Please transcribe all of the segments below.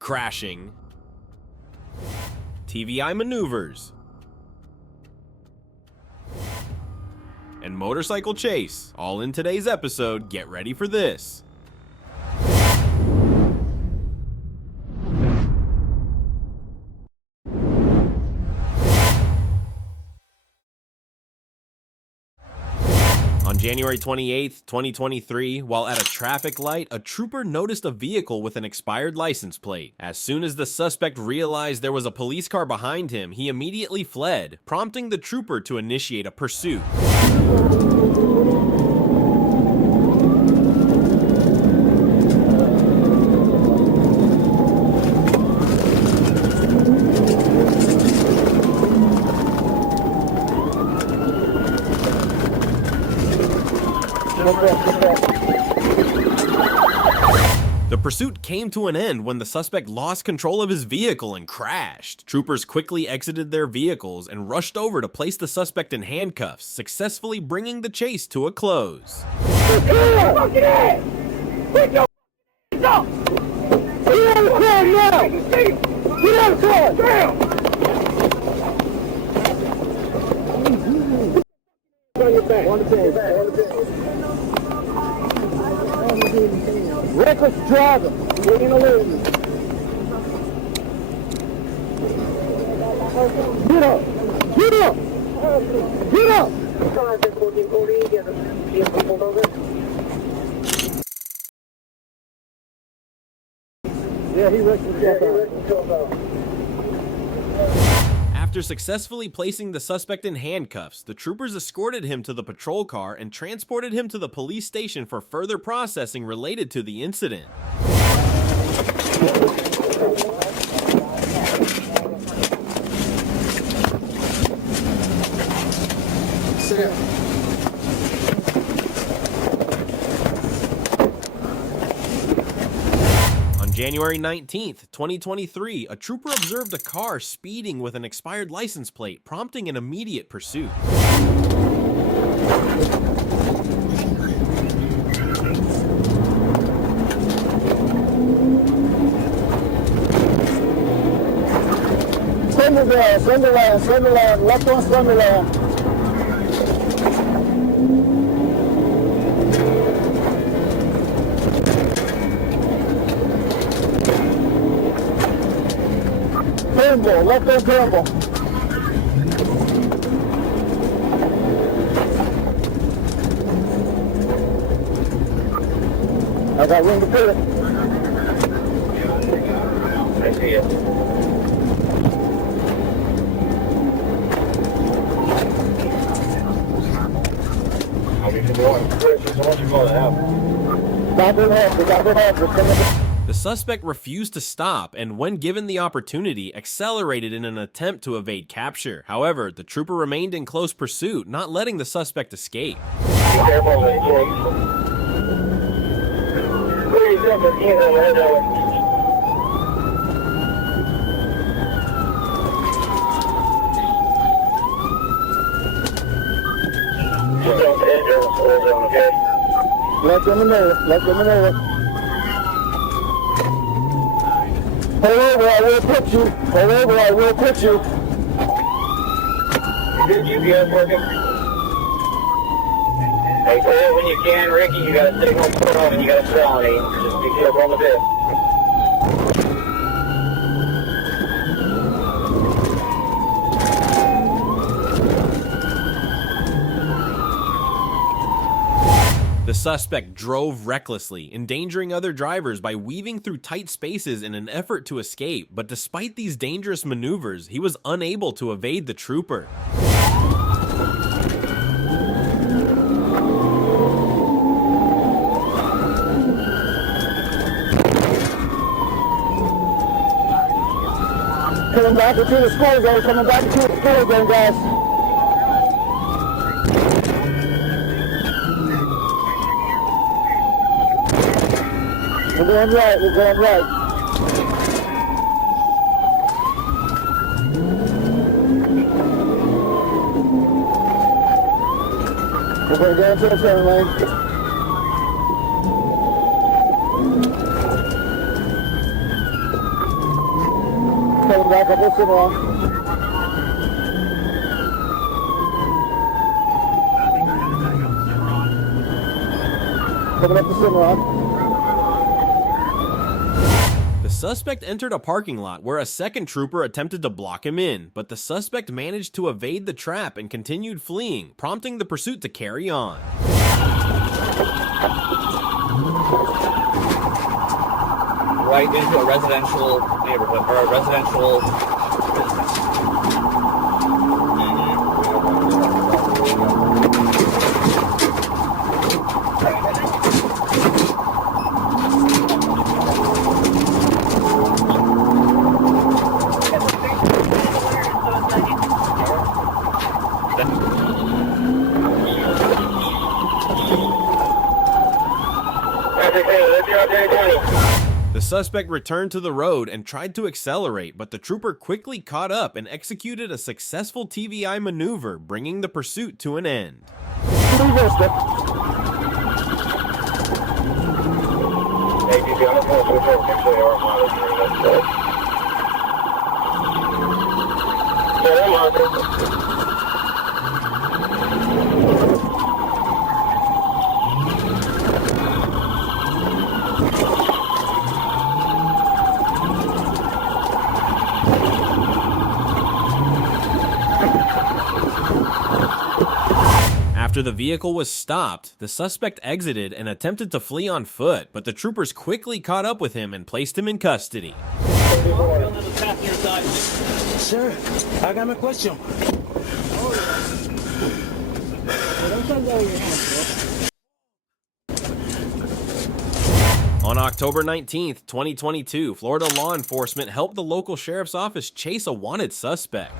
crashing, TVI maneuvers, and motorcycle chase, all in today's episode. Get ready for this. On January 28th, 2023, while at a traffic light, a trooper noticed a vehicle with an expired license plate. As soon as the suspect realized there was a police car behind him, he immediately fled, prompting the trooper to initiate a pursuit. The pursuit came to an end when the suspect lost control of his vehicle and crashed. Troopers quickly exited their vehicles and rushed over to place the suspect in handcuffs, successfully bringing the chase to a close. Reckless driver. We're in a lane. Get up! Get up! Get up! Yeah, he wrecked himself out. After successfully placing the suspect in handcuffs, the troopers escorted him to the patrol car and transported him to the police station for further processing related to the incident. Sit down. On January 19th, 2023, a trooper observed a car speeding with an expired license plate, prompting an immediate pursuit. Send the line, left on send the line. Turnbull, left on Turnbull. I got room to put it. I see it. The suspect refused to stop and, when given the opportunity, accelerated in an attempt to evade capture. However, the trooper remained in close pursuit, not letting the suspect escape. Be careful, Left in the middle. Hold over, I will put you. Is your GPS working? Hey, go ahead when you can, Ricky. You got a signal put on and you got a felony. Just be careful on the bit. The suspect drove recklessly, endangering other drivers by weaving through tight spaces in an effort to escape, but despite these dangerous maneuvers, he was unable to evade the trooper. Coming back into the school zone, guys. We're going right. We're going to go into the turn lane. back up the Cimarron. Coming up the Cimarron. The suspect entered a parking lot where a second trooper attempted to block him in, but the suspect managed to evade the trap and continued fleeing, prompting the pursuit to carry on. Right into a residential neighborhood, or a residential The suspect returned to the road and tried to accelerate, but the trooper quickly caught up and executed a successful TVI maneuver, bringing the pursuit to an end. After the vehicle was stopped, the suspect exited and attempted to flee on foot, but the troopers quickly caught up with him and placed him in custody. Sir, I got my question. On October 19th, 2022, Florida law enforcement helped the local sheriff's office chase a wanted suspect.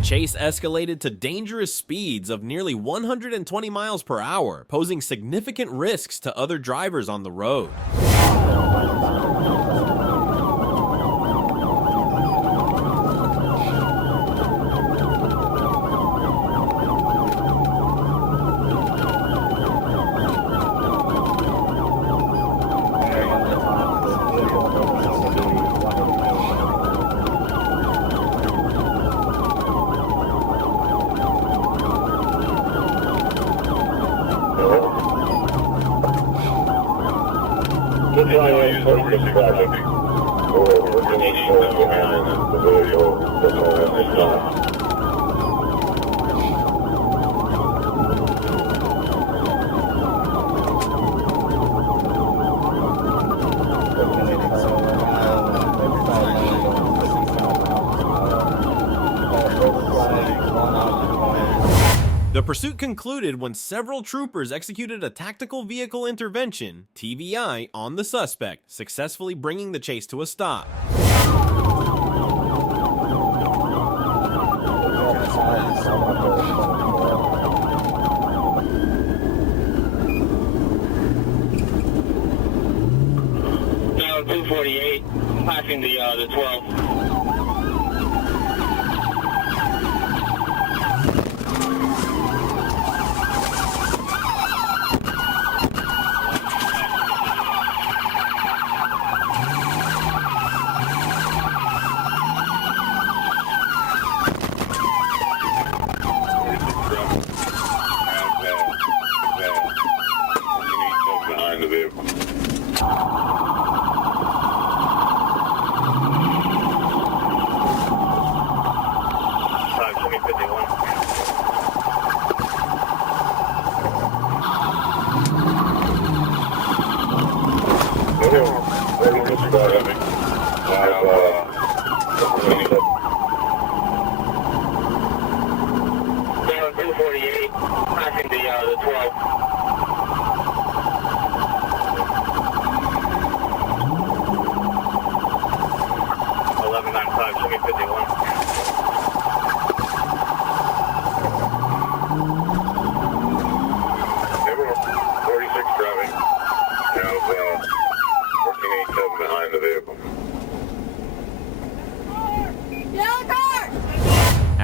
The chase escalated to dangerous speeds of nearly 120 miles per hour, posing significant risks to other drivers on the road. The pursuit concluded when several troopers executed a tactical vehicle intervention, TVI, on the suspect, successfully bringing the chase to a stop. Now 248, passing the 12.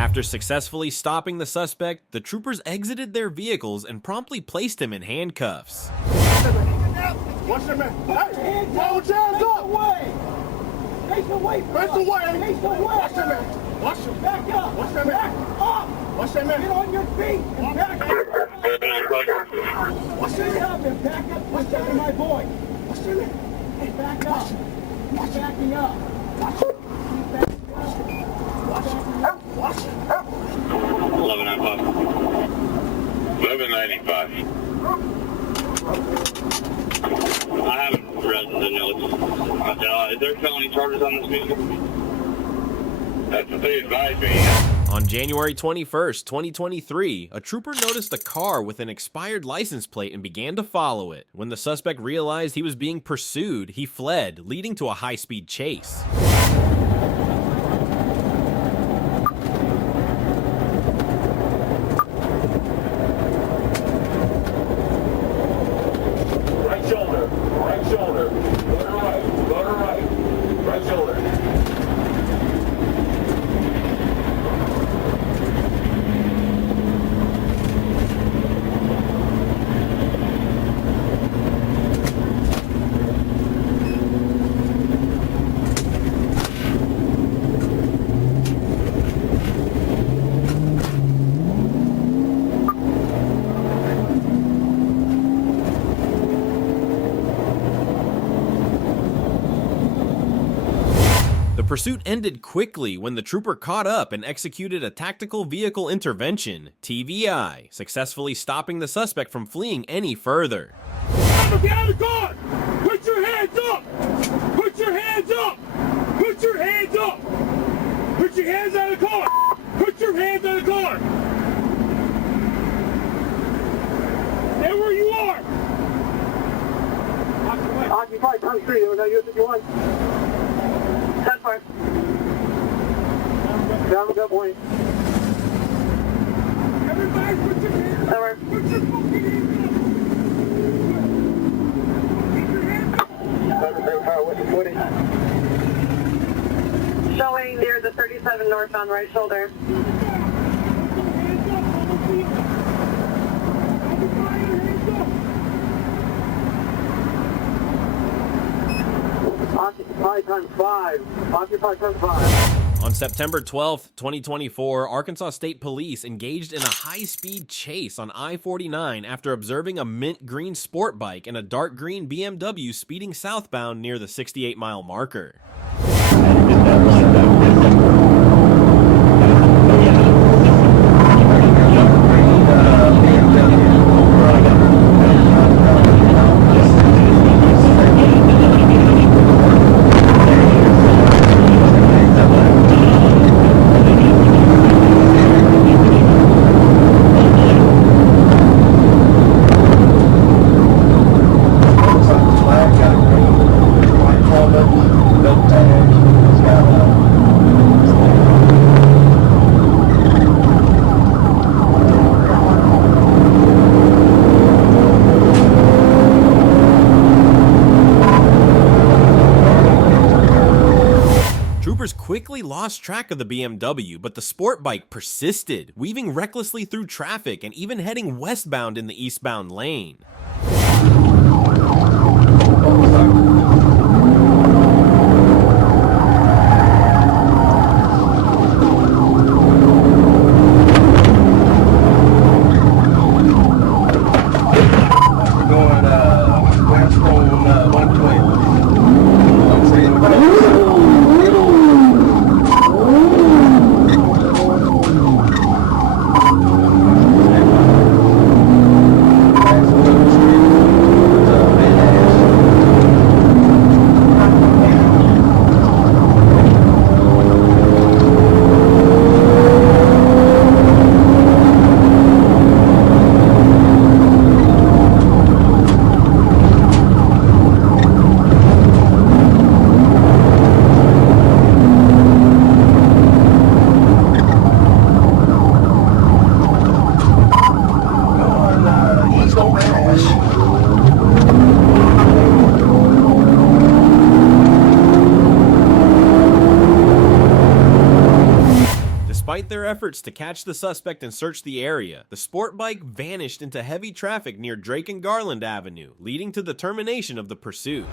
After successfully stopping the suspect, the troopers exited their vehicles and promptly placed him in handcuffs. Watch him, man. Hey, hold your hands up. Face away. Face away. Face away. Watch him, man. Watch him. Back up. Watch him, man. Back up. Watch him, man. Get on your feet and back up. Watch him up and back up. Watch him, my boy. Watch him, man. Hey, back up. He's backing up. Watch him. He's backing up. Watch him. Watch him. 1195. 1195. I haven't read the notes. Is there felony charges on this vehicle? That's what they advised me. On January 21st, 2023, a trooper noticed a car with an expired license plate and began to follow it. When the suspect realized he was being pursued, he fled, leading to a high-speed chase. The pursuit ended quickly when the trooper caught up and executed a tactical vehicle intervention, TVI, successfully stopping the suspect from fleeing any further. Behind the car! Put your hands up! Put your hands up! Put your hands up! Put your hands out of the car! Put your hands out of the car! Stay where you are! Occupy Town Street, it was at US 51. 10-5. Down, good boy. Everybody put your hands up! Put your fucking hands up! Showing near the 37 north on right shoulder. Occupy times 5. Occupy times 5. On September 12th, 2024, Arkansas State Police engaged in a high-speed chase on I-49 after observing a mint green sport bike and a dark green BMW speeding southbound near the 68-mile marker. Troopers quickly lost track of the BMW, but the sport bike persisted, weaving recklessly through traffic and even heading westbound in the eastbound lane. Despite their efforts to catch the suspect and search the area, the sport bike vanished into heavy traffic near Drake and Garland Avenue, leading to the termination of the pursuit.